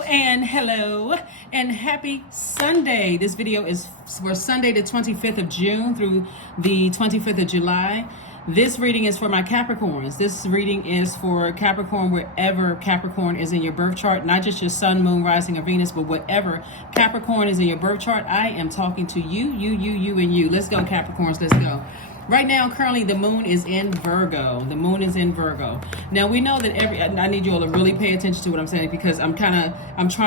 Hello and happy Sunday. This video is for Sunday the 25th of June through the 25th of July. This reading is for my Capricorns. This reading is for Capricorn wherever Capricorn is in your birth chart, not just your sun, moon, rising, or Venus, but whatever Capricorn is in your birth chart. I am talking to you, and you. Let's go, Capricorns, let's go. Right now, currently, the moon is in Virgo. The moon is in Virgo. Now, we know that I need you all to really pay attention to what I'm saying, because I'm trying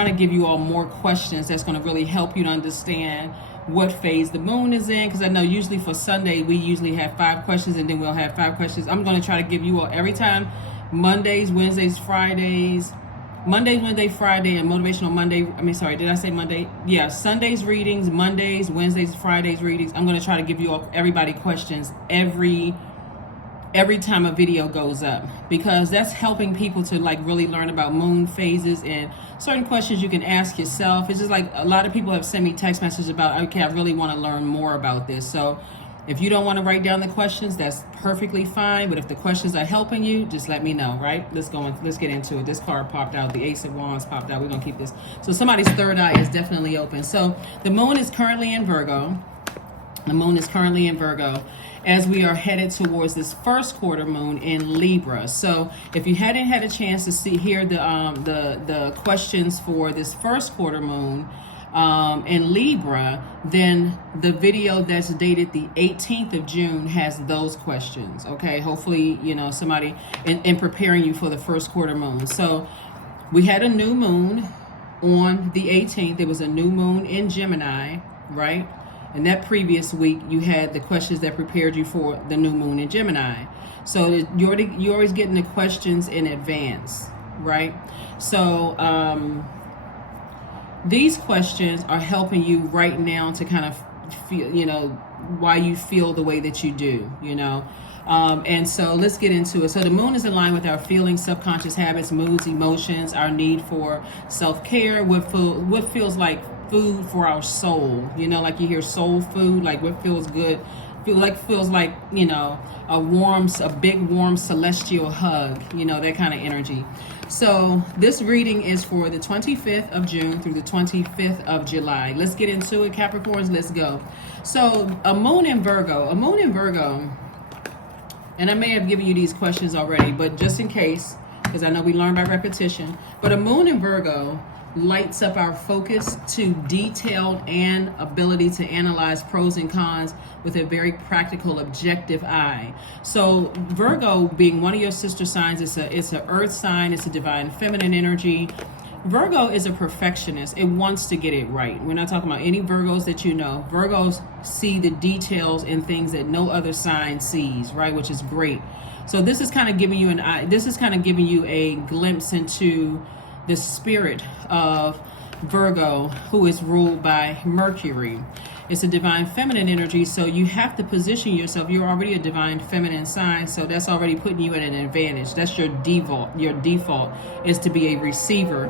to give you all more questions that's going to really help you to understand what phase the moon is in, because I know usually for Sunday, we usually have 5 questions, and then we'll have 5 questions. I'm going to try to give you all every time, Mondays, Wednesdays, Fridays, Monday, Wednesday, Friday, and Motivational Monday. Did I say Monday? Yeah, Sundays readings, Mondays, Wednesdays, Fridays readings. I'm going to try to give you all, everybody questions every time a video goes up, because that's helping people to like really learn about moon phases and certain questions you can ask yourself. It's just like a lot of people have sent me text messages about, okay, I really want to learn more about this. So if you don't want to write down the questions, that's perfectly fine. But if the questions are helping you, just let me know, right? Let's get into it. This card popped out. The Ace of Wands popped out. We're going to keep this. So somebody's third eye is definitely open. So the moon is currently in Virgo. The moon is currently in Virgo as we are headed towards this first quarter moon in Libra. So if you hadn't had a chance to hear the questions for this first quarter moon in Libra, then the video that's dated the 18th of June has those questions. Okay, hopefully, you know, somebody in preparing you for the first quarter moon. So we had a new moon on the 18th. There was a new moon in Gemini, right? And that previous week, you had the questions that prepared you for the new moon in Gemini. So you're always getting the questions in advance, right? So these questions are helping you right now to kind of feel, you know, why you feel the way that you do, you know. And so let's get into it. So the moon is in line with our feelings, subconscious habits, moods, emotions, our need for self-care, what feels like food for our soul, you know, like you hear soul food, like what feels good, feels like, you know, a big warm celestial hug, you know, that kind of energy. So this reading is for the 25th of June through the 25th of July. Let's get into it, Capricorns, let's go. So a moon in Virgo, and I may have given you these questions already, but just in case, because I know we learn by repetition, but a moon in Virgo lights up our focus to detailed and ability to analyze pros and cons with a very practical, objective eye. So Virgo, being one of your sister signs, it's an earth sign, it's a divine feminine energy. Virgo is a perfectionist. It wants to get it right. We're not talking about any Virgos that you know. Virgos see the details in things that no other sign sees, right? Which is great. So this is kind of giving you a glimpse into the spirit of Virgo, who is ruled by Mercury. It's a divine feminine energy, so you have to position yourself. You're already a divine feminine sign, so that's already putting you at an advantage. That's your default. Your default is to be a receiver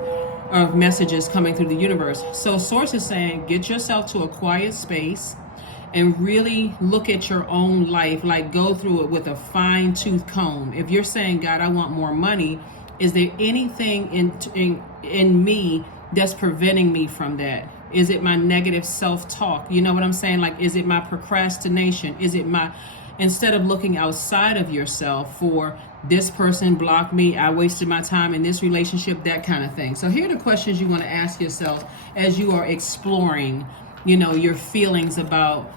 of messages coming through the universe. So Source is saying, get yourself to a quiet space and really look at your own life, like go through it with a fine-tooth comb. If you're saying, God, I want more money, is there anything in me that's preventing me from that? Is it my negative self-talk? You know what I'm saying? Like, is it my procrastination? Is it instead of looking outside of yourself for this person blocked me, I wasted my time in this relationship, that kind of thing. So here are the questions you want to ask yourself as you are exploring, you know, your feelings about,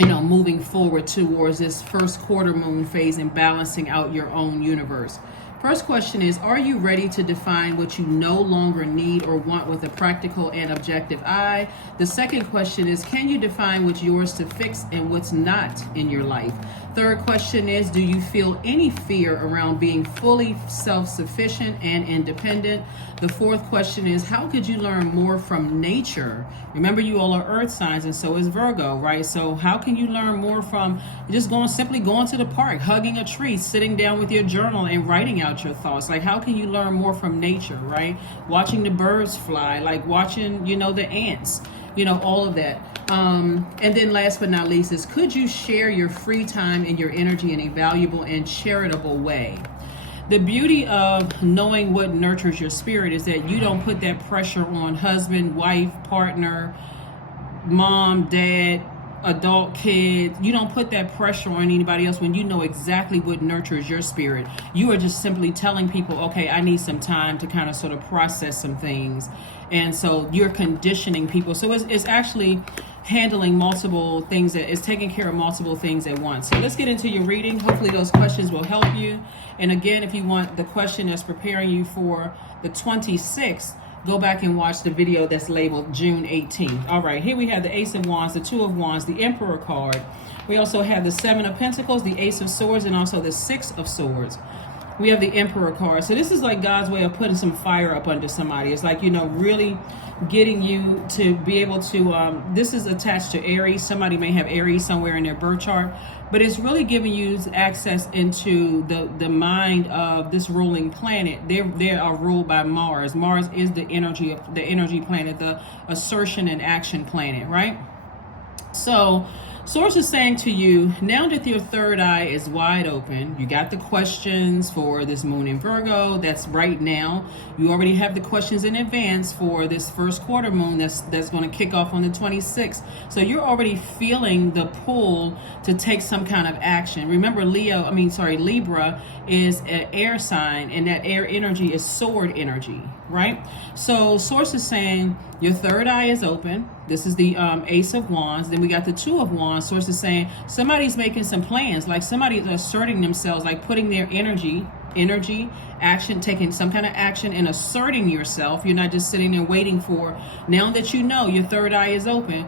you know, moving forward towards this first quarter moon phase and balancing out your own universe. First question is, are you ready to define what you no longer need or want with a practical and objective eye? The second question is, can you define what's yours to fix and what's not in your life? Third question is, do you feel any fear around being fully self-sufficient and independent? The fourth question is, how could you learn more from nature? Remember, you all are earth signs, and so is Virgo, right? So how can you learn more from just simply going to the park, hugging a tree, sitting down with your journal and writing out your thoughts? Like, how can you learn more from nature, right? Watching the birds fly, like watching, you know, the ants, you know, all of that. And then last but not least is, could you share your free time and your energy in a valuable and charitable way? The beauty of knowing what nurtures your spirit is that you don't put that pressure on husband, wife, partner, mom, dad, adult kids. You don't put that pressure on anybody else when you know exactly what nurtures your spirit. You are just simply telling people, okay, I need some time to kind of sort of process some things. And so you're conditioning people. So it's actually handling multiple things, that is taking care of multiple things at once. So let's get into your reading. Hopefully those questions will help you. And again, if you want the question that's preparing you for the 26th, go back and watch the video that's labeled June 18th. All right, here we have the Ace of Wands, the Two of Wands, the Emperor card. We also have the Seven of Pentacles, the Ace of Swords, and also the Six of Swords. We have the Emperor card. So this is like God's way of putting some fire up under somebody. It's like, you know, really getting you to be able to, this is attached to Aries. Somebody may have Aries somewhere in their birth chart, but it's really giving you access into the mind of this ruling planet. They are ruled by Mars. Mars is the energy planet, the assertion and action planet, right? So Source is saying to you, now that your third eye is wide open, you got the questions for this moon in Virgo. That's right now. You already have the questions in advance for this first quarter moon that's going to kick off on the 26th. So you're already feeling the pull to take some kind of action. Remember, Libra is an air sign, and that air energy is sword energy, right? So Source is saying your third eye is open. This is the Ace of Wands. Then we got the Two of Wands. Source is saying somebody's making some plans, like somebody's asserting themselves, like putting their energy, action, taking some kind of action and asserting yourself. You're not just sitting there waiting for, now that you know your third eye is open,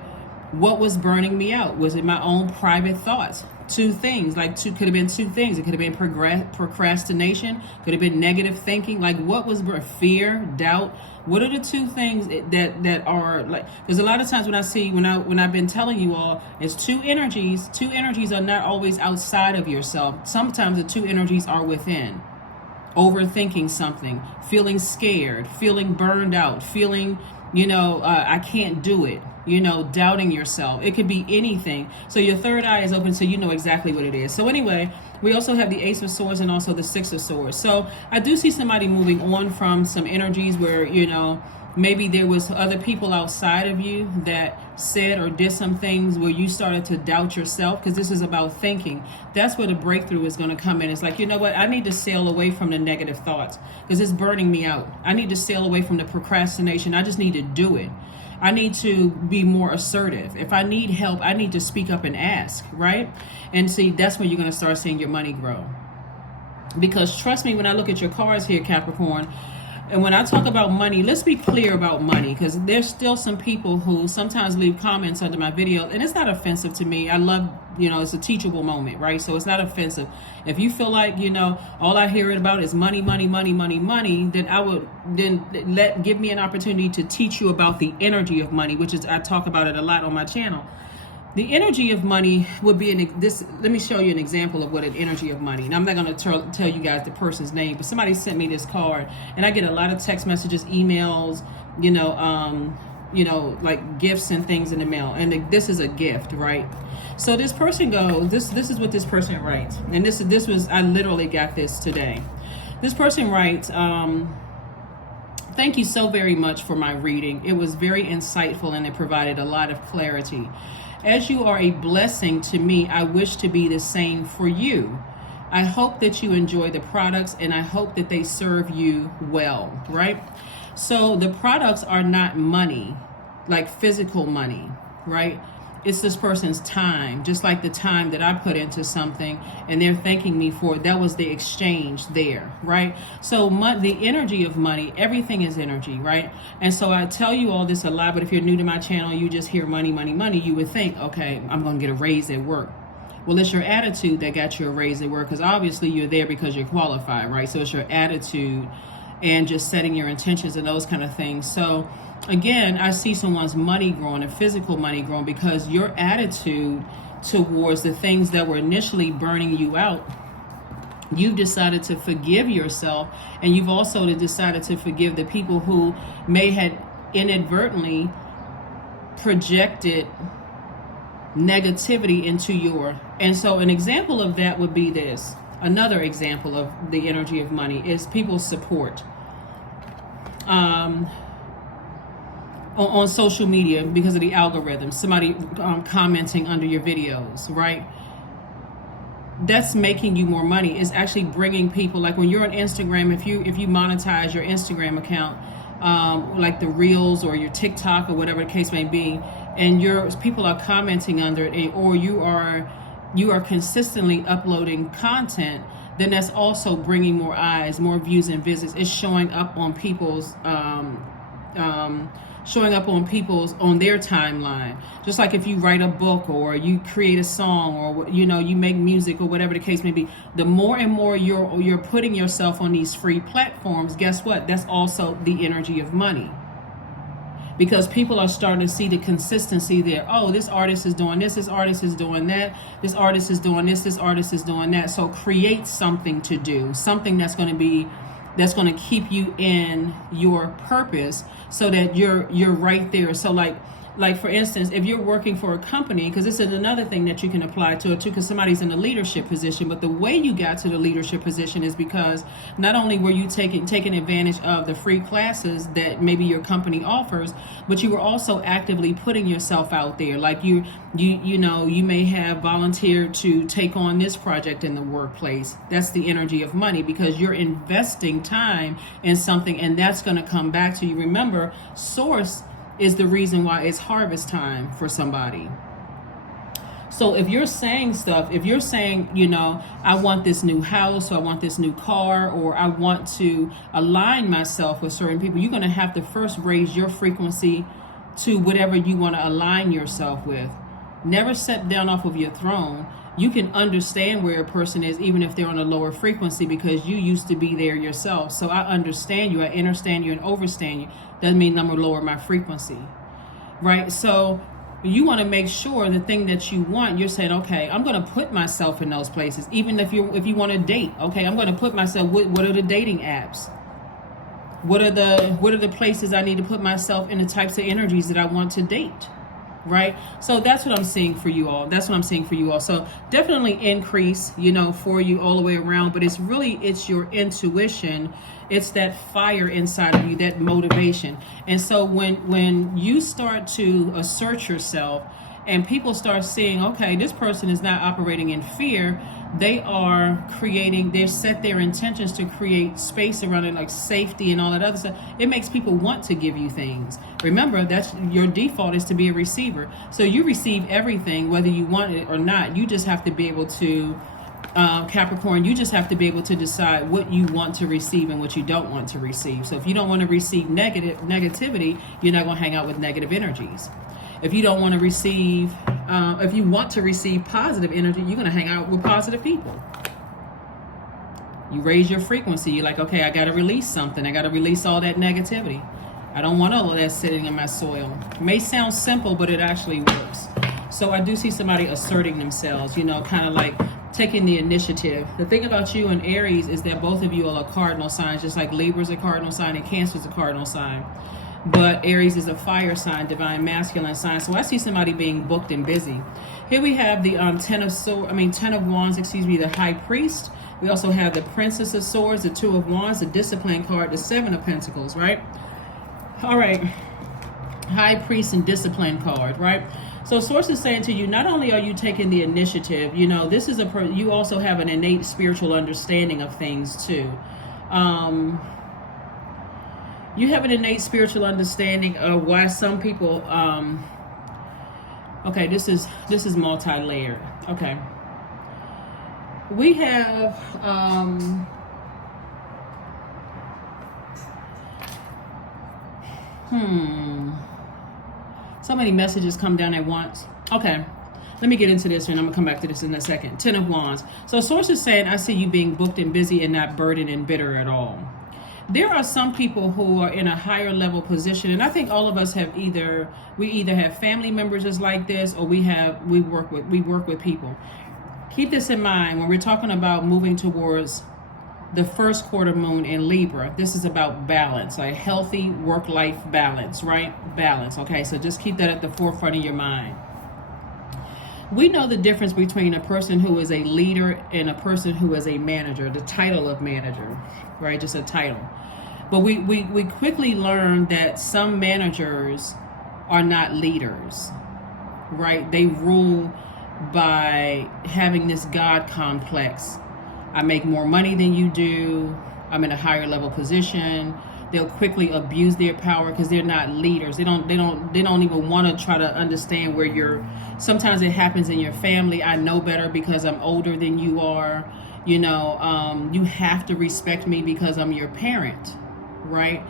what was burning me out? Was it my own private thoughts? Two things, could have been two things. It could have been procrastination, could have been negative thinking. Like what was fear, doubt? What are the two things that are like? Because a lot of times when I've been telling you all, it's two energies. Two energies are not always outside of yourself. Sometimes the two energies are within. Overthinking something, feeling scared, feeling burned out, feeling, I can't do it. Doubting yourself. It could be anything. So your third eye is open, so you know exactly what it is. So anyway, we also have the Ace of Swords and also the Six of Swords. So I do see somebody moving on from some energies where, maybe there was other people outside of you that said or did some things where you started to doubt yourself, because this is about thinking. That's where the breakthrough is going to come in. It's like, you know what? I need to sail away from the negative thoughts because it's burning me out. I need to sail away from the procrastination. I just need to do it. I need to be more assertive. If I need help, I need to speak up and ask, right? And see, that's when you're going to start seeing your money grow. Because trust me, when I look at your cards here, Capricorn, and when I talk about money, let's be clear about money, because there's still some people who sometimes leave comments under my video, and it's not offensive to me. I love, it's a teachable moment, right? So it's not offensive. If you feel like, all I hear about is money, then give me an opportunity to teach you about the energy of money, which is, I talk about it a lot on my channel. The energy of money would be let me show you an example of what an energy of money. And I'm not going to tell you guys the person's name, but somebody sent me this card, and I get a lot of text messages, emails, like gifts and things in the mail. And this is a gift, right? So this person goes, this is what this person writes. And this was, I literally got this today. This person writes, thank you so very much for my reading. It was very insightful and it provided a lot of clarity. As you are a blessing to me, I wish to be the same for you. I hope that you enjoy the products, and I hope that they serve you well, right? So the products are not money, like physical money, right? It's this person's time, just like the time that I put into something and they're thanking me for it. That was the exchange there, right? So the energy of money, everything is energy, right? And so I tell you all this a lot, but if you're new to my channel, you just hear money, you would think, okay, I'm going to get a raise at work. Well, it's your attitude that got you a raise at work, because obviously you're there because you're qualified, right? So it's your attitude and just setting your intentions and those kind of things. So again, I see someone's money growing and physical money growing because your attitude towards the things that were initially burning you out, you've decided to forgive yourself, and you've also decided to forgive the people who may have inadvertently projected negativity into and so an example of that would be this. Another example of the energy of money is people's support. On social media, because of the algorithm, somebody commenting under your videos, right? That's making you more money. It's actually bringing people, like when you're on Instagram, if you monetize your Instagram account, like the Reels or your TikTok or whatever the case may be, and people are commenting under it, or you are consistently uploading content, then that's also bringing more eyes, more views and visits. It's showing up on people's on their timeline. Just like if you write a book or you create a song, or you make music or whatever the case may be, the more and more you're putting yourself on these free platforms, guess what? That's also the energy of money. Because people are starting to see the consistency there. Oh, this artist is doing this artist is doing that, this artist is doing this artist is doing that. So create something to do, something that's going to keep you in your purpose, so that you're right there. So like for instance, if you're working for a company, because this is another thing that you can apply to it too, because somebody's in a leadership position, but the way you got to the leadership position is because not only were you taking advantage of the free classes that maybe your company offers, but you were also actively putting yourself out there. Like you may have volunteered to take on this project in the workplace. That's the energy of money, because you're investing time in something, and that's going to come back to you. Remember, source is the reason why it's harvest time for somebody. So if you're saying stuff, if you're saying, I want this new house, or I want this new car, or I want to align myself with certain people, you're going to have to first raise your frequency to whatever you want to align yourself with. Never sit down off of your throne. You can understand where a person is, even if they're on a lower frequency, because you used to be there yourself. So I understand you, I understand you, and overstand you. Doesn't mean I'm gonna lower my frequency, right? So you want to make sure the thing that you want, you're saying, okay, I'm going to put myself in those places. Even if you want to date, okay, I'm going to put myself. What are the dating apps? What are the places I need to put myself in, the types of energies that I want to date? Right? So that's what I'm seeing for you all. So definitely increase, for you all the way around, but it's your intuition. It's that fire inside of you, that motivation. And so when you start to assert yourself and people start seeing, okay, this person is not operating in fear, they set their intentions to create space around it, like safety and all that other stuff. It makes people want to give you things. Remember, that's your default, is to be a receiver. So you receive everything, whether you want it or not. You just have to be able to, Capricorn, you just have to be able to decide what you want to receive and what you don't want to receive. So if you don't want to receive negativity, you're not going to hang out with negative energies. If you don't want to receive, if you want to receive positive energy, you're going to hang out with positive people. You raise your frequency. You're like, okay, I got to release something. I got to release all that negativity. I don't want all of that sitting in my soil. It may sound simple, but it actually works. So I do see somebody asserting themselves, kind of like taking the initiative. The thing about you and Aries is that both of you are cardinal signs, just like Libra's a cardinal sign and Cancer's a cardinal sign. But Aries is a fire sign, divine masculine sign. So I see somebody being booked and busy. Here we have the 10 of Wands, the High Priest. We also have the Princess of Swords, the 2 of Wands, the Discipline card, the 7 of Pentacles, right? All right. High Priest and Discipline card, right? So Source is saying to you, not only are you taking the initiative, this is you also have an innate spiritual understanding of things too. You have an innate spiritual understanding of why some people, okay, this is multi-layered. Okay. We have, so many messages come down at once. Okay. Let me get into this, and I'm going to come back to this in a second. 10 of Wands. So Source is saying, I see you being booked and busy and not burdened and bitter at all. There are some people who are in a higher level position, and I think all of us have either have family members just like this, or we work with people. Keep this in mind when we're talking about moving towards the first quarter moon in Libra. This is about balance, like healthy work-life balance, right? Balance. Okay, so just keep that at the forefront of your mind. We know the difference between a person who is a leader and a person who is a manager, the title of manager, right? Just a title. But we quickly learn that some managers are not leaders, right? They rule by having this God complex. I make more money than you do. I'm in a higher level position. They'll quickly abuse their power because they're not leaders. They don't even want to try to understand where you're. Sometimes it happens in your family. I know better because I'm older than you are. You have to respect me because I'm your parent, right?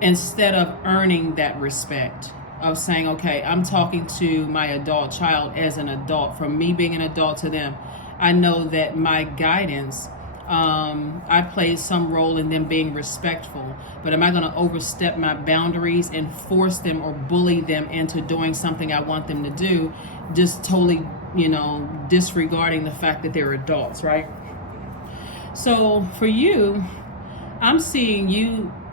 Instead of earning that respect, of saying, okay, I'm talking to my adult child as an adult, from me being an adult to them. I know that my guidance, I play some role in them being respectful, but am I going to overstep my boundaries and force them or bully them into doing something I want them to do, just totally, disregarding the fact that they're adults, right? So for you, I'm seeing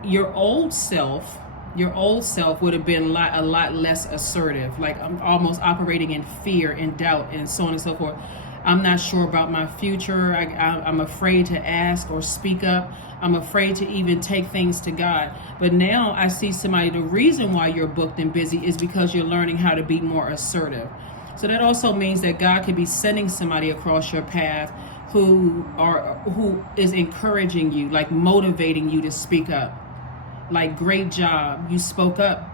your old self would have been a lot less assertive. Like, I'm almost operating in fear and doubt and so on and so forth. I'm not sure about my future. I'm afraid to ask or speak up. I'm afraid to even take things to God. But now I see somebody, the reason why you're booked and busy is because you're learning how to be more assertive. So that also means that God could be sending somebody across your path who is encouraging you, like motivating you to speak up. Like, great job, you spoke up,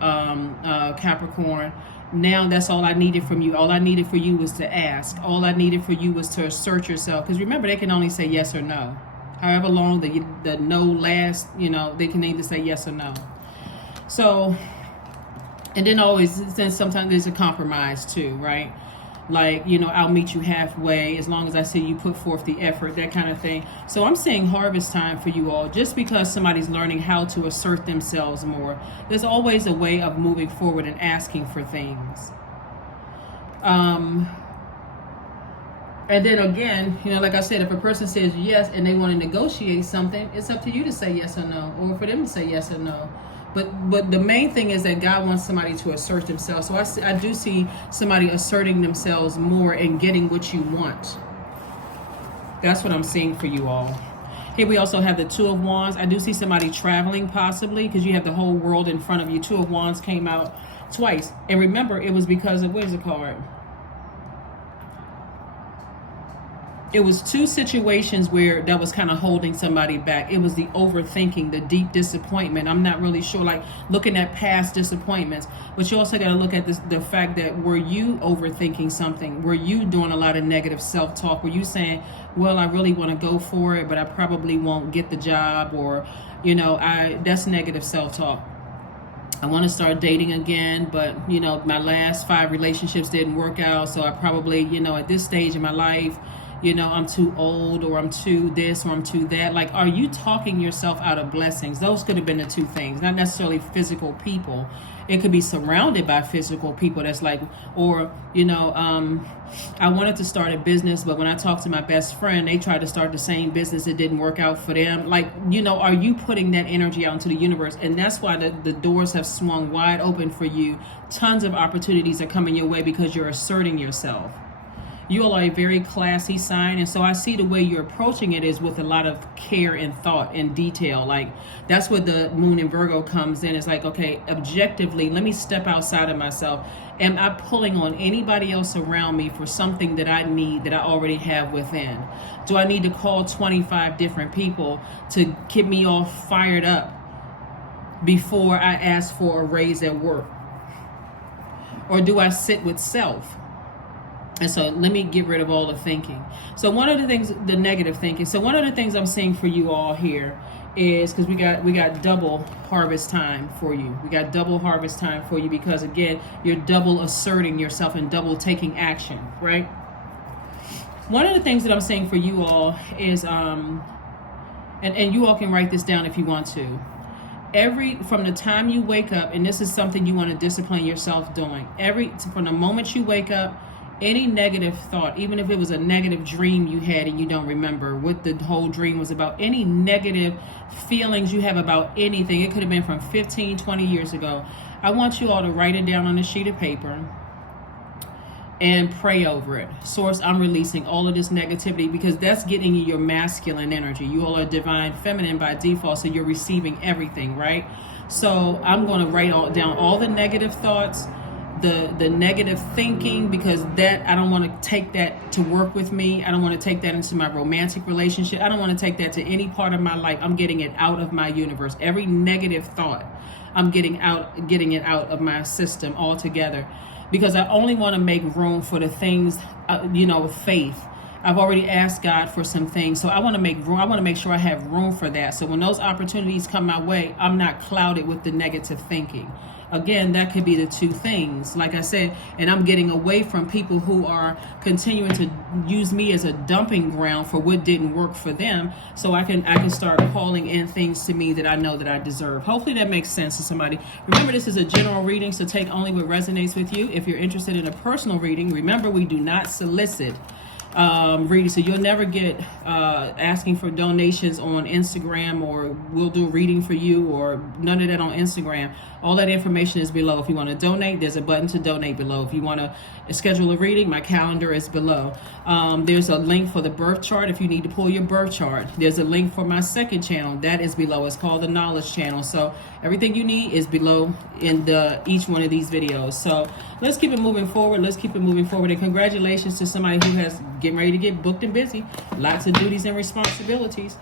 Capricorn. Now that's all I needed from you. All I needed for you was to ask. All I needed for you was to assert yourself. Because remember, they can only say yes or no. However long the no lasts, they can either say yes or no. So, and then sometimes there's a compromise too, right? Like, I'll meet you halfway as long as I see you put forth the effort, that kind of thing. So I'm saying harvest time for you all. Just because somebody's learning how to assert themselves more, there's always a way of moving forward and asking for things. And then again, like I said, if a person says yes and they want to negotiate something, it's up to you to say yes or no, or for them to say yes or no. But the main thing is that God wants somebody to assert themselves. So I do see somebody asserting themselves more and getting what you want. That's what I'm seeing for you all. Here we also have the Two of Wands. I do see somebody traveling possibly, because you have the whole world in front of you. Two of Wands came out twice. And remember, it was because of, where's the card? It was two situations where that was kind of holding somebody back. It was the overthinking, the deep disappointment. I'm not really sure, like looking at past disappointments. But you also got to look at the fact that, were you overthinking something? Were you doing a lot of negative self-talk? Were you saying, well, I really want to go for it, but I probably won't get the job? Or, that's negative self-talk. I want to start dating again, but, my last 5 relationships didn't work out. So I probably, at this stage in my life, I'm too old, or I'm too this, or I'm too that. Like, are you talking yourself out of blessings? Those could have been the two things, not necessarily physical people. It could be surrounded by physical people. That's like, or, I wanted to start a business, but when I talked to my best friend, they tried to start the same business. It didn't work out for them. Like, are you putting that energy out into the universe? And that's why the doors have swung wide open for you. Tons of opportunities are coming your way because you're asserting yourself. You all are a very classy sign, and so I see the way you're approaching it is with a lot of care and thought and detail. Like, that's where the moon in Virgo comes in. It's like, okay, objectively, let me step outside of myself. Am I pulling on anybody else around me for something that I need that I already have within? Do I need to call 25 different people to get me all fired up before I ask for a raise at work? Or do I sit with self? And so let me get rid of all the thinking. So one of the things, the negative thinking. So one of the things I'm seeing for you all here is, because we got double harvest time for you. We got double harvest time for you because, again, you're double asserting yourself and double taking action, right? One of the things that I'm saying for you all is, and you all can write this down if you want to. From the time you wake up, and this is something you want to discipline yourself doing. From the moment you wake up, any negative thought, even if it was a negative dream you had and you don't remember what the whole dream was about, any negative feelings you have about anything, it could have been from 15, 20 years ago, I want you all to write it down on a sheet of paper. and pray over it. Source, I'm releasing all of this negativity, because that's getting you your masculine energy. You all are divine feminine by default, so you're receiving everything, right? So I'm going to write down all the negative thoughts, the negative thinking, because that, I don't want to take that to work with me. I don't want to take that into my romantic relationship. I don't want to take that to any part of my life. I'm getting it out of my universe. Every negative thought, I'm getting it out of my system altogether, because I only want to make room for the things, with faith. I've already asked God for some things, so I want to make room. I want to make sure I have room for that. So when those opportunities come my way, I'm not clouded with the negative thinking. Again, that could be the two things, like I said, and I'm getting away from people who are continuing to use me as a dumping ground for what didn't work for them, so I can start calling in things to me that I know that I deserve. Hopefully that makes sense to somebody. Remember, this is a general reading, so take only what resonates with you. If you're interested in a personal reading, remember, we do not solicit reading, so you'll never get asking for donations on Instagram, or we'll do a reading for you, or none of that on Instagram. All that information is below. If you want to donate, there's a button to donate below. If you want to schedule a reading, my calendar is below. There's a link for the birth chart if you need to pull your birth chart. There's a link for my second channel, that is below. It's called the Knowledge Channel. So everything you need is below in each one of these videos. So let's keep it moving forward. And congratulations to somebody who has getting ready to get booked and busy. Lots of duties and responsibilities.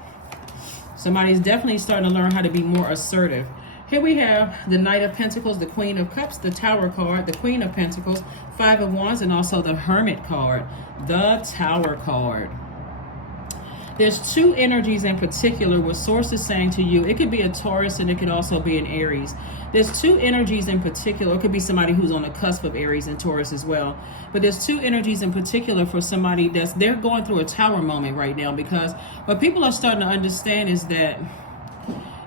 Somebody's definitely starting to learn how to be more assertive. Here we have the Knight of Pentacles, the Queen of Cups, the Tower card, the Queen of Pentacles, Five of Wands, and also the Hermit card, the Tower card. There's two energies in particular what Source is saying to you. It could be a Taurus and it could also be an Aries. There's two energies in particular. It could be somebody who's on the cusp of Aries and Taurus as well. But there's two energies in particular for somebody they're going through a tower moment right now, because what people are starting to understand is that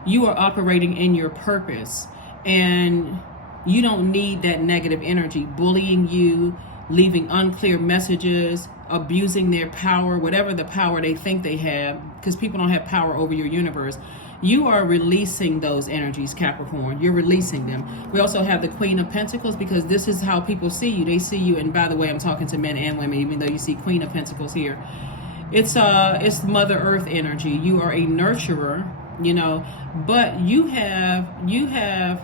you are operating in your purpose, and you don't need that negative energy bullying you, leaving unclear messages, abusing their power, whatever the power they think they have, because people don't have power over your universe. You are releasing those energies, Capricorn. You're releasing them. We also have the Queen of Pentacles, because this is how people see you. They see you, and by the way, I'm talking to men and women, even though you see Queen of Pentacles here. It's Mother Earth energy. You are a nurturer, but you have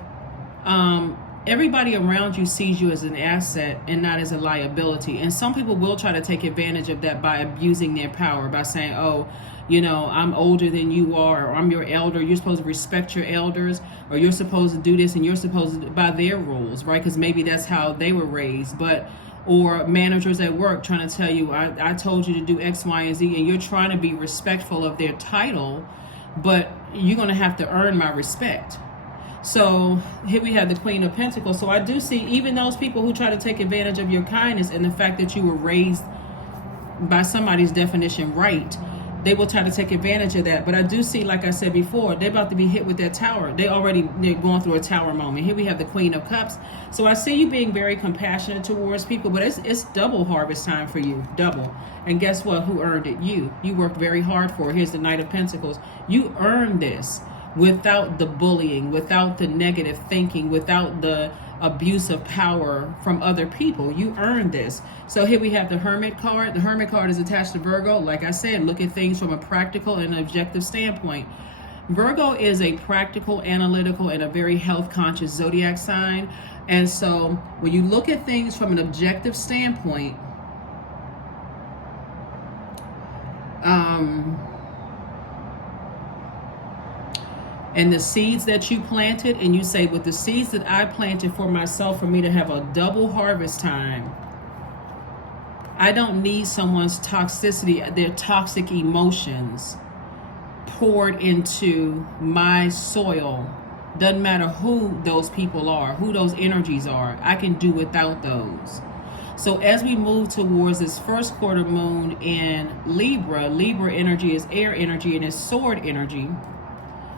everybody around you sees you as an asset and not as a liability. And some people will try to take advantage of that by abusing their power, by saying, oh, I'm older than you are, or I'm your elder, you're supposed to respect your elders, or you're supposed to do this, and you're supposed to, by their rules, right? Because maybe that's how they were raised. Or managers at work trying to tell you, I told you to do X, Y, and Z, and you're trying to be respectful of their title, but you're going to have to earn my respect. So here we have the Queen of Pentacles. So I do see even those people who try to take advantage of your kindness and the fact that you were raised by somebody's definition right, they will try to take advantage of that. But I do see, like I said before, they're about to be hit with that tower. They're going through a tower moment. Here we have the Queen of Cups. So I see you being very compassionate towards people, but it's double harvest time for you, double. And guess what? Who earned it? You. You worked very hard for it. Here's the Knight of Pentacles. You earned this without the bullying, without the negative thinking, without the abuse of power from other people. You earned this. So here we have the Hermit card. The Hermit card is attached to Virgo. Like I said, look at things from a practical and objective standpoint. Virgo is a practical, analytical, and a very health conscious zodiac sign. And so when you look at things from an objective standpoint, and the seeds that you planted, and you say, with the seeds that I planted for myself, for me to have a double harvest time, I don't need someone's toxicity, their toxic emotions poured into my soil. Doesn't matter who those people are, who those energies are. I can do without those. So as we move towards this first quarter moon in Libra, Libra energy is air energy and is sword energy.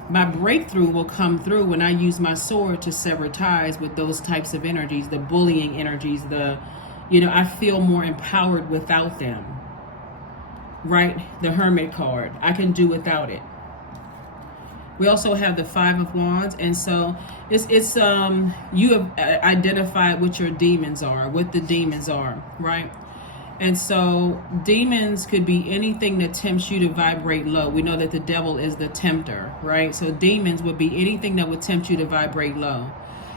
My breakthrough will come through when I use my sword to sever ties with those types of energies, the bullying energies, I feel more empowered without them, right? The Hermit card, I can do without it. We also have the Five of Wands, and so it's you have identified what your demons are, what the demons are, right? And so demons could be anything that tempts you to vibrate low. We know that the devil is the tempter, right? So demons would be anything that would tempt you to vibrate low.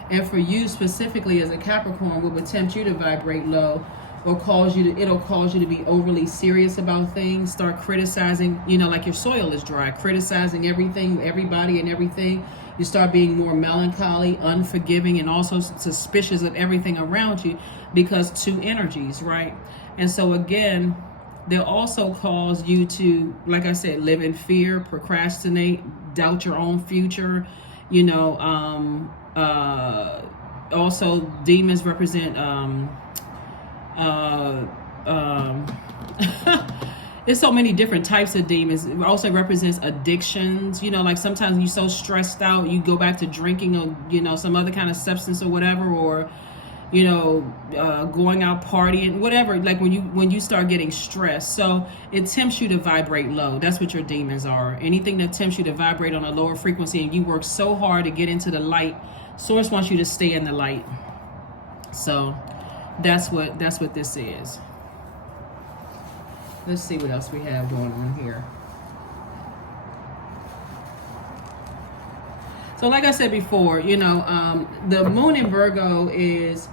And for you specifically as a Capricorn, what would tempt you to vibrate low or it'll cause you to be overly serious about things, start criticizing, like your soil is dry, criticizing everything, everybody and everything. You start being more melancholy, unforgiving, and also suspicious of everything around you, because two energies, right? And so again, they'll also cause you to, like I said, live in fear, procrastinate, doubt your own future. Also demons represent there's so many different types of demons. It also represents addictions. Like sometimes you're so stressed out, you go back to drinking or, some other kind of substance or whatever, or, going out partying, whatever. Like when you start getting stressed. So it tempts you to vibrate low. That's what your demons are. Anything that tempts you to vibrate on a lower frequency, and you work so hard to get into the light. Source wants you to stay in the light. So that's what this is. Let's see what else we have going on here. So like I said before, the moon in Virgo is,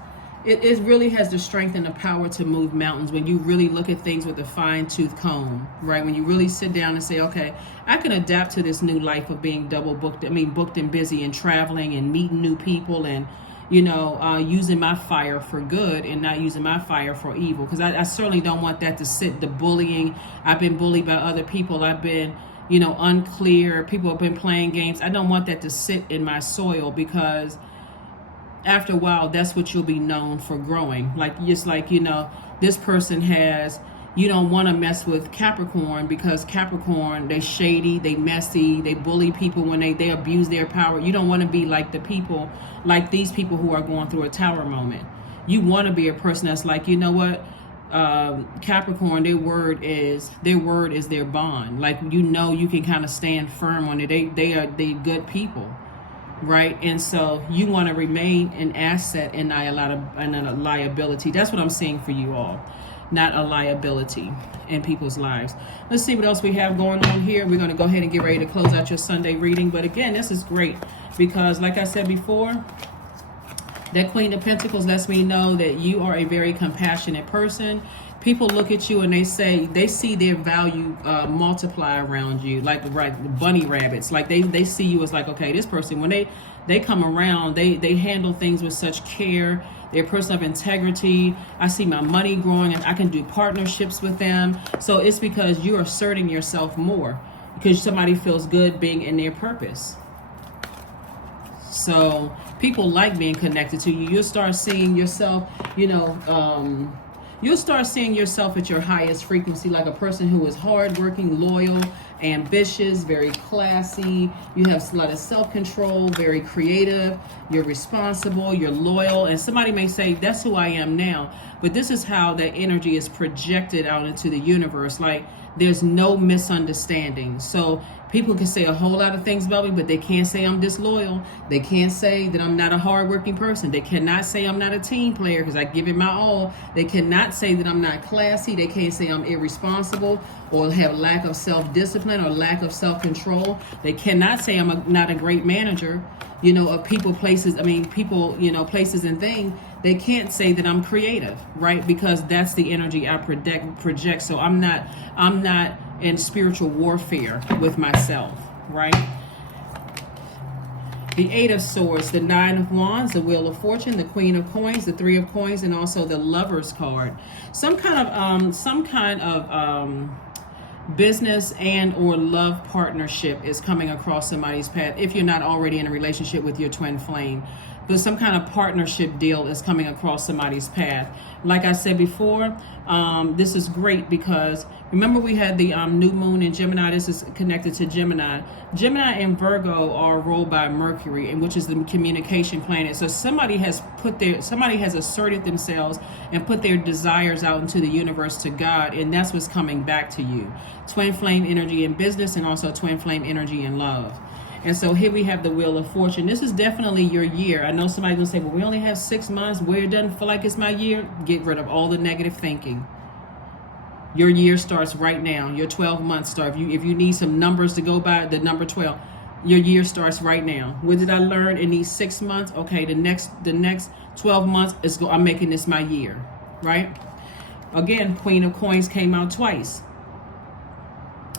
it really has the strength and the power to move mountains when you really look at things with a fine-tooth comb, right? When you really sit down and say, okay, I can adapt to this new life of being booked and busy and traveling and meeting new people and, using my fire for good and not using my fire for evil. Because I certainly don't want that to sit, the bullying. I've been bullied by other people. I've been, unclear. People have been playing games. I don't want that to sit in my soil, because after a while, that's what you'll be known for growing. Just like, this person has, you don't want to mess with Capricorn, because Capricorn, they shady, they messy, they bully people when they abuse their power. You don't want to be like these people who are going through a tower moment. You want to be a person that's like, you know what? Capricorn, their word is their bond. Like, you can kind of stand firm on it. They good people, right? And so you want to remain an asset and not a liability. That's what I'm seeing for you all, not a liability in people's lives. Let's see what else we have going on here. We're going to go ahead and get ready to close out your Sunday reading. But again, this is great because, like I said before, that Queen of Pentacles lets me know that you are a very compassionate person. People look at you and they see their value multiply around you, like bunny rabbits. Like they see you as like, okay, this person, when they come around, they handle things with such care. They're a person of integrity. I see my money growing and I can do partnerships with them. So it's because you're asserting yourself more, because somebody feels good being in their purpose. So people like being connected to you. You'll start seeing yourself, you'll start seeing yourself at your highest frequency, like a person who is hardworking, loyal, ambitious, very classy. You have a lot of self-control, very creative. You're responsible, you're loyal. And somebody may say, that's who I am now. But this is how that energy is projected out into the universe. Like, there's no misunderstanding. So people can say a whole lot of things about me, but they can't say I'm disloyal. They can't say that I'm not a hardworking person. They cannot say I'm not a team player because I give it my all. They cannot say that I'm not classy. They can't say I'm irresponsible or have lack of self-discipline or lack of self-control. They cannot say I'm not a great manager, of people, places. Places and things. They can't say that I'm creative, right? Because that's the energy I project. So I'm not in spiritual warfare with myself, right? The Eight of Swords, the Nine of Wands, the Wheel of Fortune, the Queen of Coins, the Three of Coins, and also the Lover's card. Some kind of business and or love partnership is coming across somebody's path if you're not already in a relationship with your twin flame. But some kind of partnership deal is coming across somebody's path. Like I said before, this is great because remember we had the new moon in Gemini. This is connected to Gemini. Gemini and Virgo are ruled by Mercury, and which is the communication planet. So somebody has asserted themselves and put their desires out into the universe to God, and that's what's coming back to you. Twin flame energy in business and also twin flame energy in love. And so here we have the Wheel of Fortune. This is definitely your year. I know somebody's gonna say, well, we only have 6 months where it doesn't feel like it's my year. Get rid of all the negative thinking. Your year starts right now. Your 12 months start. If you need some numbers to go by, the number 12, your year starts right now. What did I learn in these 6 months? Okay, the next 12 months I'm making this my year, right? Again, Queen of Coins came out twice.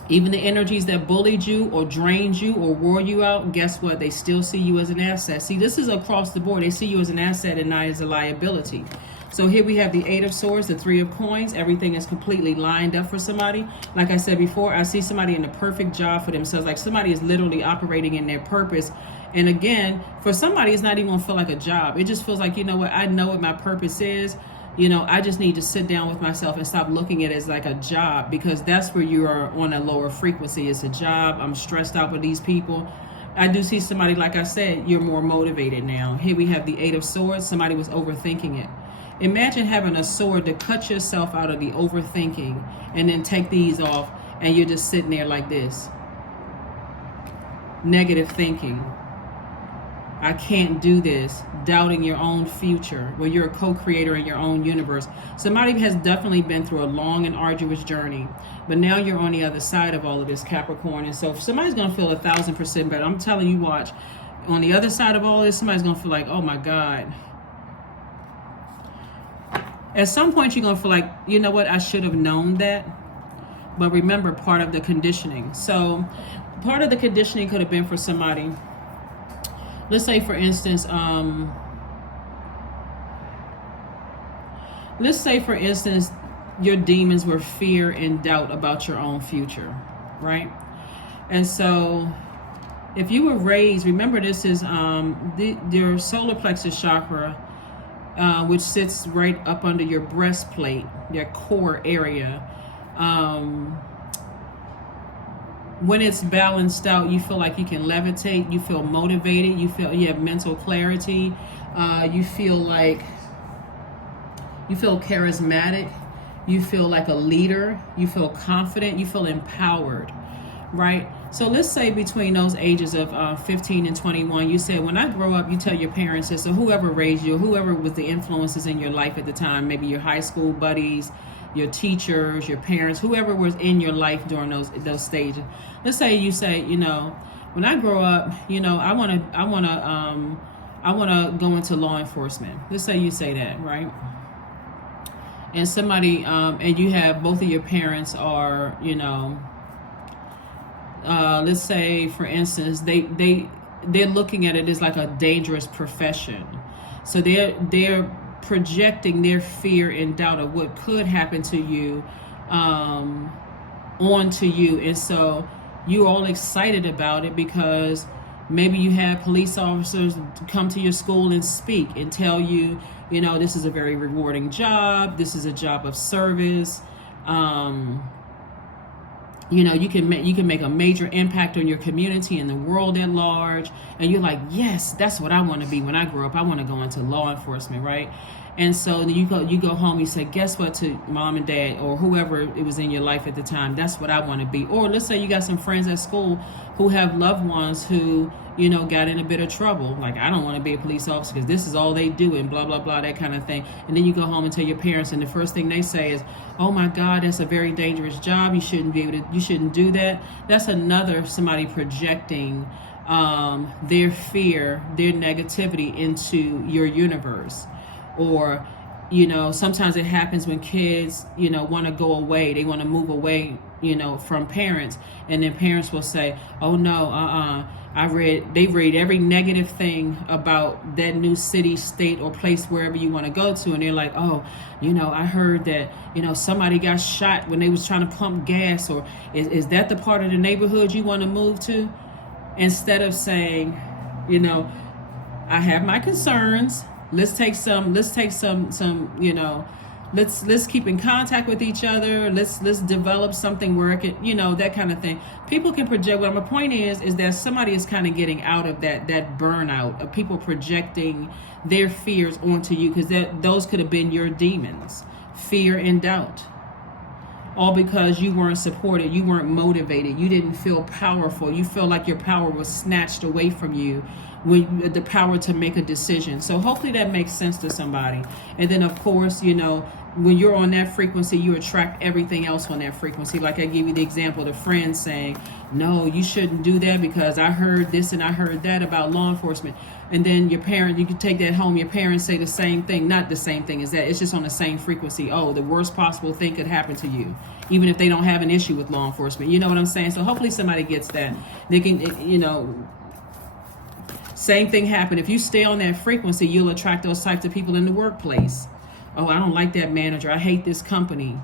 Even the energies that bullied you or drained you or wore you out, guess what? They still see you as an asset. See, this is across the board. They see you as an asset and not as a liability. So here we have the 8 of Swords, the 3 of Coins. Everything is completely lined up for somebody. Like I said before, I see somebody in the perfect job for themselves. Like somebody is literally operating in their purpose. And again, for somebody, it's not even gonna feel like a job. It just feels like, you know what? I know what my purpose is. You know, I just need to sit down with myself and stop looking at it as like a job, because that's where you are on a lower frequency. It's a job. I'm stressed out with these people. I do see somebody, like I said, you're more motivated now. Here we have the 8 of Swords. Somebody was overthinking it. Imagine having a sword to cut yourself out of the overthinking and then take these off and you're just sitting there like this. Negative thinking. I can't do this. Doubting your own future. Well, you're a co-creator in your own universe. Somebody has definitely been through a long and arduous journey, but now you're on the other side of all of this, Capricorn. And so if somebody's going to feel 1,000% better, I'm telling you, watch. On the other side of all this, somebody's going to feel like, oh my God. At some point, you're going to feel like, you know what, I should have known that. But remember, part of the conditioning. So part of the conditioning could have been for somebody. Let's say, for instance, your demons were fear and doubt about your own future, right? And so if you were raised, remember this is your solar plexus chakra, which sits right up under your breastplate, your core area. When it's balanced out, you feel like you can levitate, you feel motivated, you feel you have mental clarity, you feel charismatic, you feel like a leader, you feel confident, you feel empowered, right? So let's say between those ages of 15 and 21, you said, when I grow up, you tell your parents this, or whoever raised you, whoever was the influences in your life at the time, maybe your high school buddies, your teachers, your parents, whoever was in your life during those stages. Let's say you say, you know, when I grow up, you know, I wanna go into law enforcement. Let's say you say that, right? And somebody, and you have both of your parents are, you know, let's say, for instance, they're looking at it as like a dangerous profession. So they're projecting their fear and doubt of what could happen to you onto you. And so you're all excited about it because maybe you have police officers come to your school and speak and tell you, you know, this is a very rewarding job. This is a job of service. You know, you can make a major impact on your community and the world at large. And you're like, yes, that's what I want to be when I grow up. I want to go into law enforcement, right? And so you go home, you say, guess what, to mom and dad or whoever it was in your life at the time, that's what I want to be. Or let's say you got some friends at school who have loved ones who, you know, got in a bit of trouble. Like, I don't want to be a police officer because this is all they do and blah, blah, blah, that kind of thing. And then you go home and tell your parents, and the first thing they say is, oh my God, that's a very dangerous job. You shouldn't do that. That's another somebody projecting their fear, their negativity into your universe. Or, you know, sometimes it happens when kids, you know, want to go away. They want to move away, you know, from parents. And then parents will say, oh no, they read every negative thing about that new city, state, or place, wherever you want to go to. And they're like, oh, you know, I heard that, you know, somebody got shot when they was trying to pump gas. Or is that the part of the neighborhood you want to move to? Instead of saying, you know, I have my concerns. Let's take some, you know, let's keep in contact with each other. Let's develop something where it can, you know, that kind of thing. People can project. What my point is that somebody is kind of getting out of that burnout of people projecting their fears onto you, because those could have been your demons, fear and doubt. all because you weren't supported, you weren't motivated, you didn't feel powerful, you feel like your power was snatched away from you, when the power to make a decision. So hopefully that makes sense to somebody. And then of course, you know, when you're on that frequency, you attract everything else on that frequency. Like I gave you the example of the friend saying, no, you shouldn't do that because I heard this and I heard that about law enforcement. And then your parent, you can take that home, your parents say the same thing, not the same thing as that, it's just on the same frequency. Oh, the worst possible thing could happen to you, even if they don't have an issue with law enforcement. You know what I'm saying? So hopefully somebody gets that. They can, you know, same thing happen. If you stay on that frequency, you'll attract those types of people in the workplace. Oh, I don't like that manager, I hate this company.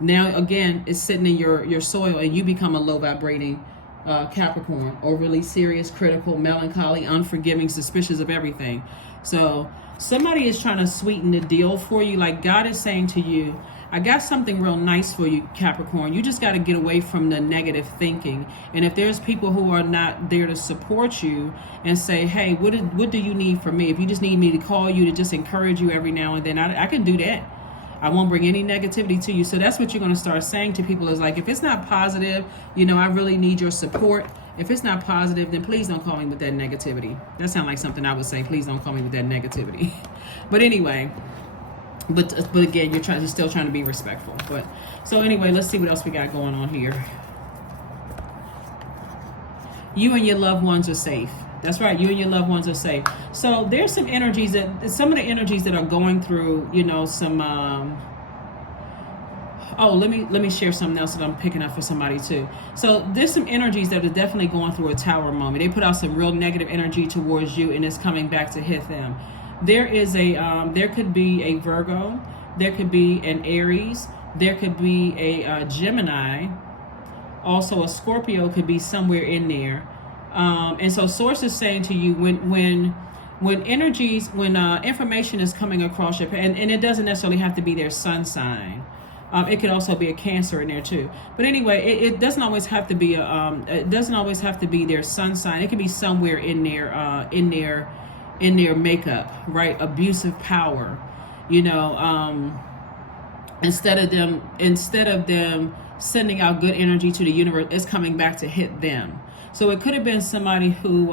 Now again, it's sitting in your soil, and you become a low vibrating Capricorn, overly serious, critical, melancholy, unforgiving, suspicious of everything. So somebody is trying to sweeten the deal for you. Like God is saying to you, I got something real nice for you, Capricorn. You just got to get away from the negative thinking. And if there's people who are not there to support you and say, hey, what do you need from me? If you just need me to call you, to just encourage you every now and then, I can do that. I won't bring any negativity to you. So that's what you're going to start saying to people, is like, if it's not positive, you know, I really need your support. If it's not positive, then please don't call me with that negativity. That sounds like something I would say. Please don't call me with that negativity. But anyway, but again, you're still trying to be respectful. But so anyway, let's see what else we got going on here. You and your loved ones are safe. That's right, you and your loved ones are safe. So there's some energies some of the energies that are going through, you know, some let me share something else that I'm picking up for somebody too. So there's some energies that are definitely going through a tower moment. They put out some real negative energy towards you, and it's coming back to hit them. There is there could be a Virgo, there could be an Aries, there could be a Gemini, also a Scorpio could be somewhere in there. And so source is saying to you, when information is coming across your, and it doesn't necessarily have to be their sun sign. It could also be a Cancer in there too. But anyway, it doesn't always have to be it doesn't always have to be their sun sign. It can be somewhere in their makeup, right? Abusive power, you know, instead of them sending out good energy to the universe, it's coming back to hit them. So it could have been somebody who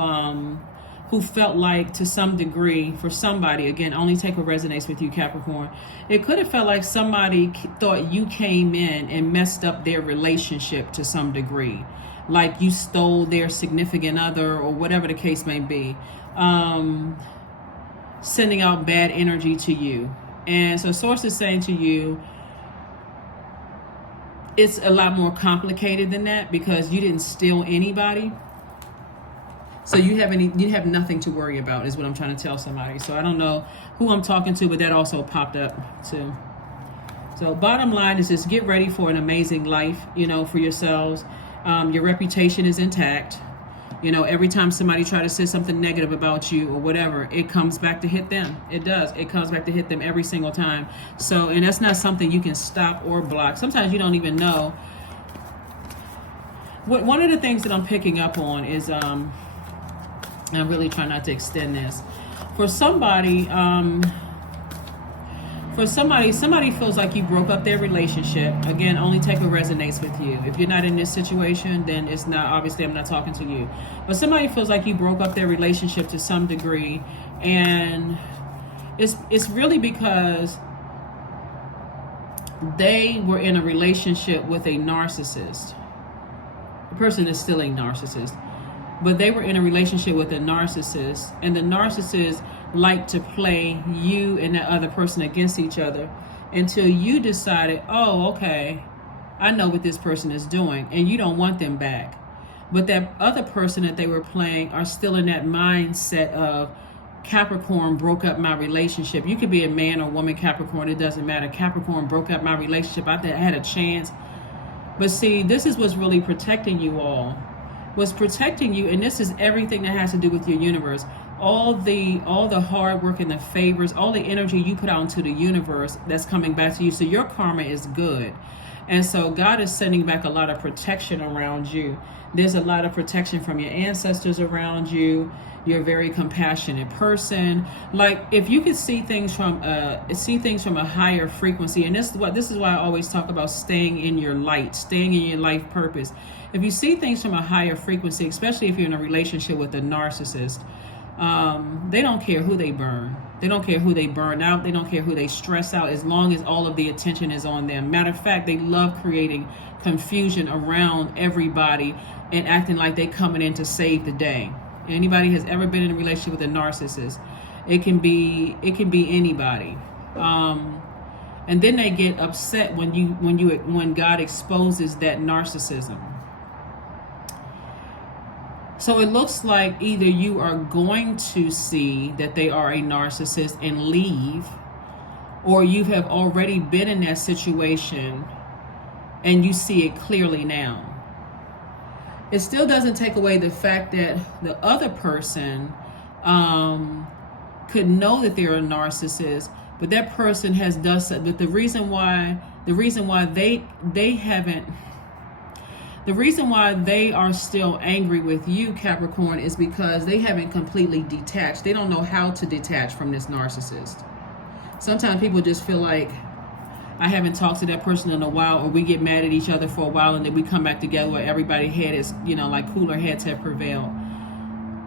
felt like, to some degree, for somebody, again, only take what resonates with you, Capricorn. It could have felt like somebody thought you came in and messed up their relationship to some degree. Like you stole their significant other, or whatever the case may be. Sending out bad energy to you. And so source is saying to you, it's a lot more complicated than that, because you didn't steal anybody. So you have nothing to worry about, is what I'm trying to tell somebody. So I don't know who I'm talking to, but that also popped up too. So bottom line is just get ready for an amazing life, you know, for yourselves. Your reputation is intact. You know, every time somebody tries to say something negative about you or whatever, it comes back to hit them. It does. It comes back to hit them every single time. So, and that's not something you can stop or block. Sometimes you don't even know. One of the things that I'm picking up on is, I'm really trying not to extend this. For somebody, somebody feels like you broke up their relationship. Again, only take what resonates with you. If you're not in this situation, then it's not, obviously I'm not talking to you. But somebody feels like you broke up their relationship to some degree, and it's really because they were in a relationship with a narcissist. The person is still a narcissist, but they were in a relationship with a narcissist, and the narcissist like to play you and that other person against each other until you decided, oh, okay, I know what this person is doing, and you don't want them back. But that other person that they were playing are still in that mindset of, Capricorn broke up my relationship. You could be a man or woman, Capricorn, it doesn't matter. Capricorn broke up my relationship. I had a chance. But see, this is what's really protecting you all. What's protecting you, and this is everything that has to do with your universe. All the hard work and the favors, all the energy you put out into the universe that's coming back to you. So your karma is good. And so God is sending back a lot of protection around you. There's a lot of protection from your ancestors around you. You're a very compassionate person. Like, if you could see things from a higher frequency, and this is why I always talk about staying in your light, staying in your life purpose. If you see things from a higher frequency, especially if you're in a relationship with a narcissist, they don't care who they burn. They don't care who they burn out. They don't care who they stress out, as long as all of the attention is on them. Matter of fact, they love creating confusion around everybody and acting like they coming in to save the day. Anybody has ever been in a relationship with a narcissist, it can be anybody. And then they get upset when God exposes that narcissism. So it looks like either you are going to see that they are a narcissist and leave, or you have already been in that situation and you see it clearly now. It still doesn't take away the fact that the other person could know that they're a narcissist, but that person has done so. But the reason why they are still angry with you, Capricorn, is because they haven't completely detached. They don't know how to detach from this narcissist. Sometimes people just feel like, I haven't talked to that person in a while, or we get mad at each other for a while and then we come back together where everybody's head is, like cooler heads have prevailed.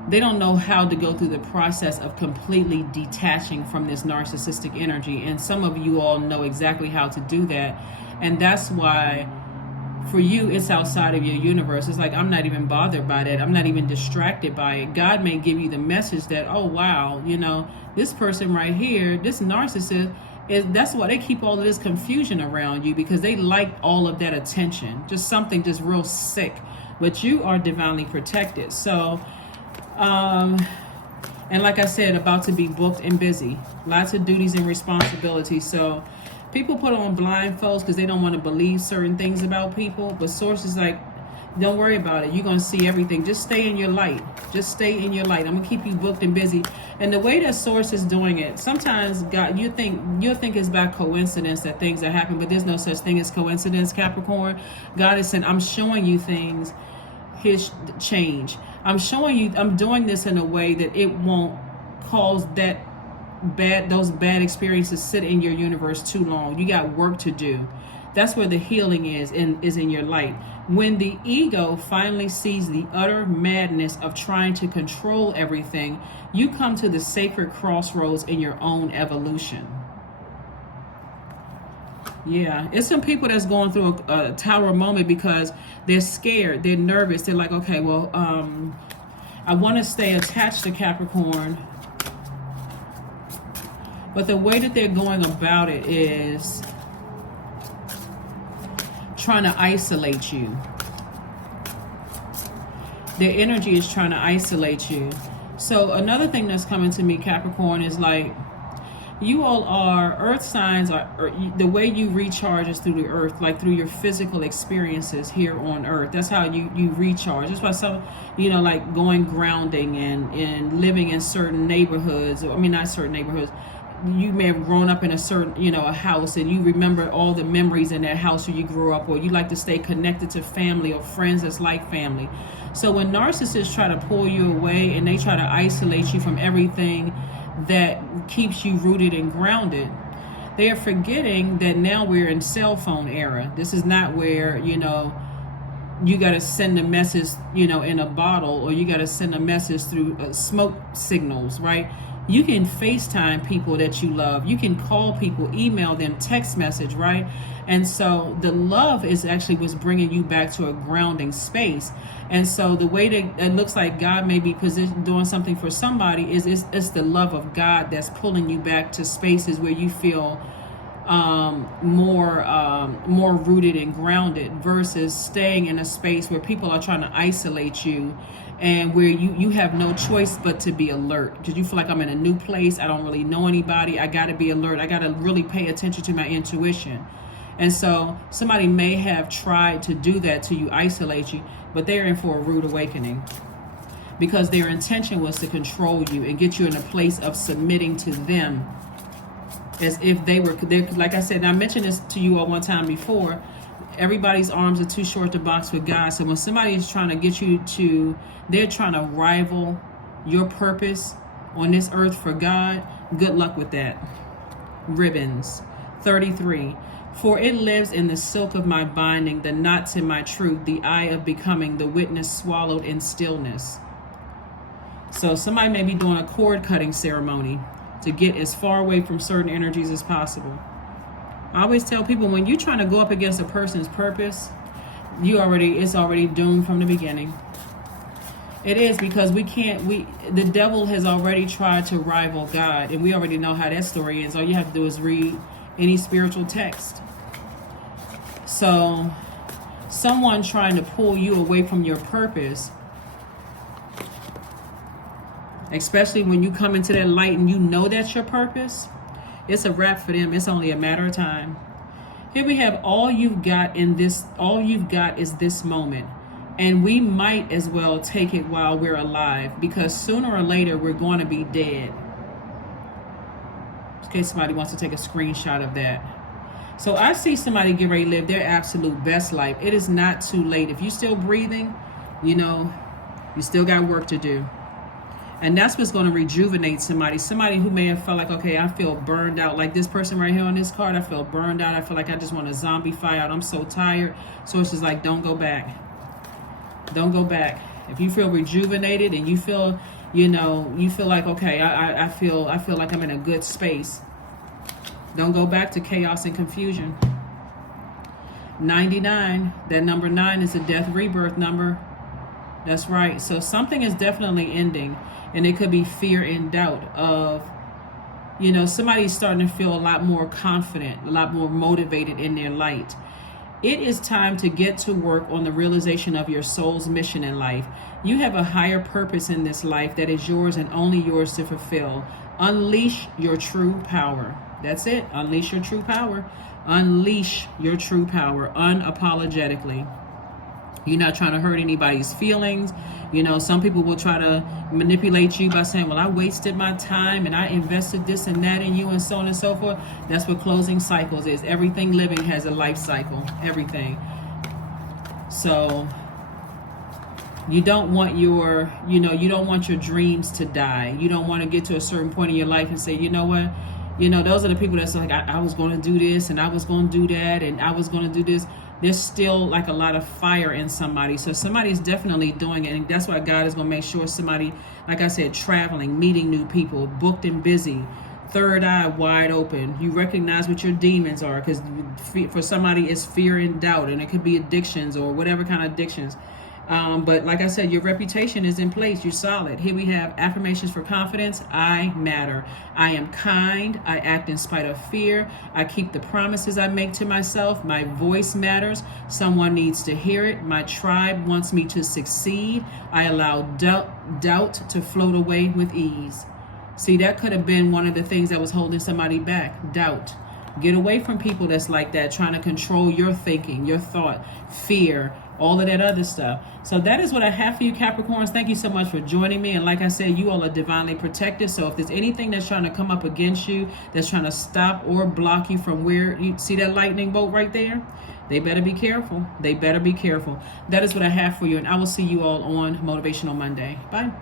They don't know how to go through the process of completely detaching from this narcissistic energy. And some of you all know exactly how to do that. And that's why for you, it's outside of your universe. It's like, I'm not even bothered by that. I'm not even distracted by it. God may give you the message that, oh, wow, this person right here, this narcissist, that's why they keep all of this confusion around you, because they like all of that attention, just something just real sick. But you are divinely protected. So, and like I said, about to be booked and busy, lots of duties and responsibilities. So people put on blindfolds because they don't want to believe certain things about people. But sources like, don't worry about it. You're going to see everything. Just stay in your light. Just stay in your light. I'm going to keep you booked and busy. And the way that source is doing it, sometimes God, you'll think it's by coincidence that things are happening, but there's no such thing as coincidence, Capricorn. God is saying, I'm showing you things, his change. I'm showing you, I'm doing this in a way that it won't cause those bad experiences sit in your universe too long. You got work to do. That's where the healing is in your light. When the ego finally sees the utter madness of trying to control everything, you come to the sacred crossroads in your own evolution. Yeah, it's some people that's going through a tower moment because they're scared, they're nervous. They're like, okay, well, I want to stay attached to Capricorn. But the way that they're going about it is trying to isolate you. Their energy is trying to isolate you. So another thing that's coming to me, Capricorn, is like, you all are earth signs, or the way you recharge is through the earth, like through your physical experiences here on earth. That's how you recharge. That's why some, like going grounding and living in certain neighborhoods, not certain neighborhoods. You may have grown up in a certain, a house, and you remember all the memories in that house where you grew up, or you like to stay connected to family or friends that's like family. So when narcissists try to pull you away and they try to isolate you from everything that keeps you rooted and grounded, they are forgetting that now we're in cell phone era. This is not where, you got to send a message, in a bottle, or you got to send a message through smoke signals, right? You can FaceTime people that you love. You can call people, email them, text message, right? And so the love is actually what's bringing you back to a grounding space. And so the way that it looks like God may be doing something for somebody is it's the love of God that's pulling you back to spaces where you feel more rooted and grounded, versus staying in a space where people are trying to isolate you, and where you have no choice but to be alert, because you feel like, I'm in a new place, I don't really know anybody, I got to be alert, I got to really pay attention to my intuition. And so somebody may have tried to do that to you, isolate you, but they're in for a rude awakening, because their intention was to control you and get you in a place of submitting to them, as if they're like I said, and I mentioned this to you all one time before, Everybody's arms are too short to box with God. So when somebody is trying to get you to, they're trying to rival your purpose on this earth for God, good luck with that. Ribbons. 33. For it lives in the silk of my binding, the knots in my truth, the eye of becoming, the witness swallowed in stillness. So somebody may be doing a cord cutting ceremony to get as far away from certain energies as possible. I always tell people, when you're trying to go up against a person's purpose, it's already doomed from the beginning. It is, because the devil has already tried to rival God, and we already know how that story ends. All you have to do is read any spiritual text. So someone trying to pull you away from your purpose, especially when you come into that light and you know that's your purpose, it's a wrap for them. It's only a matter of time. Here we have all you've got is this moment. And we might as well take it while we're alive, because sooner or later we're going to be dead. In case somebody wants to take a screenshot of that. So I see somebody get ready to live their absolute best life. It is not too late. If you're still breathing, you still got work to do. And that's what's going to rejuvenate somebody. Somebody who may have felt like, okay, I feel burned out. Like this person right here on this card, I feel burned out. I feel like I just want to zombify out. I'm so tired. So it's just like, don't go back. Don't go back. If you feel rejuvenated and you feel, you feel like, okay, I feel like I'm in a good space, don't go back to chaos and confusion. 99, that number 9 is a death rebirth number. That's right. So something is definitely ending, and it could be fear and doubt of, somebody's starting to feel a lot more confident, a lot more motivated in their light. It is time to get to work on the realization of your soul's mission in life. You have a higher purpose in this life that is yours and only yours to fulfill. Unleash your true power. That's it. Unleash your true power. Unleash your true power unapologetically. You're not trying to hurt anybody's feelings. Some people will try to manipulate you by saying, well, I wasted my time and I invested this and that in you and so on and so forth. That's what closing cycles is. Everything living has a life cycle. Everything. So you don't want your dreams to die. You don't want to get to a certain point in your life and say, you know what? Those are the people that's like, I was going to do this and I was going to do that and I was going to do this. There's still like a lot of fire in somebody. So somebody's definitely doing it. And that's why God is going to make sure somebody, like I said, traveling, meeting new people, booked and busy, third eye wide open. You recognize what your demons are, because for somebody it's fear and doubt, and it could be addictions or whatever kind of addictions. But like I said, your reputation is in place. You're solid. Here we have affirmations for confidence. I matter. I am kind. I act in spite of fear. I keep the promises I make to myself. My voice matters. Someone needs to hear it. My tribe wants me to succeed. I allow doubt to float away with ease. See, that could have been one of the things that was holding somebody back. Doubt. Get away from people that's like that, trying to control your thinking, your thought, fear, all of that other stuff. So that is what I have for you, Capricorns. Thank you so much for joining me. And like I said, you all are divinely protected. So if there's anything that's trying to come up against you, that's trying to stop or block you from where you see that lightning bolt right there, they better be careful. They better be careful. That is what I have for you. And I will see you all on Motivational Monday. Bye.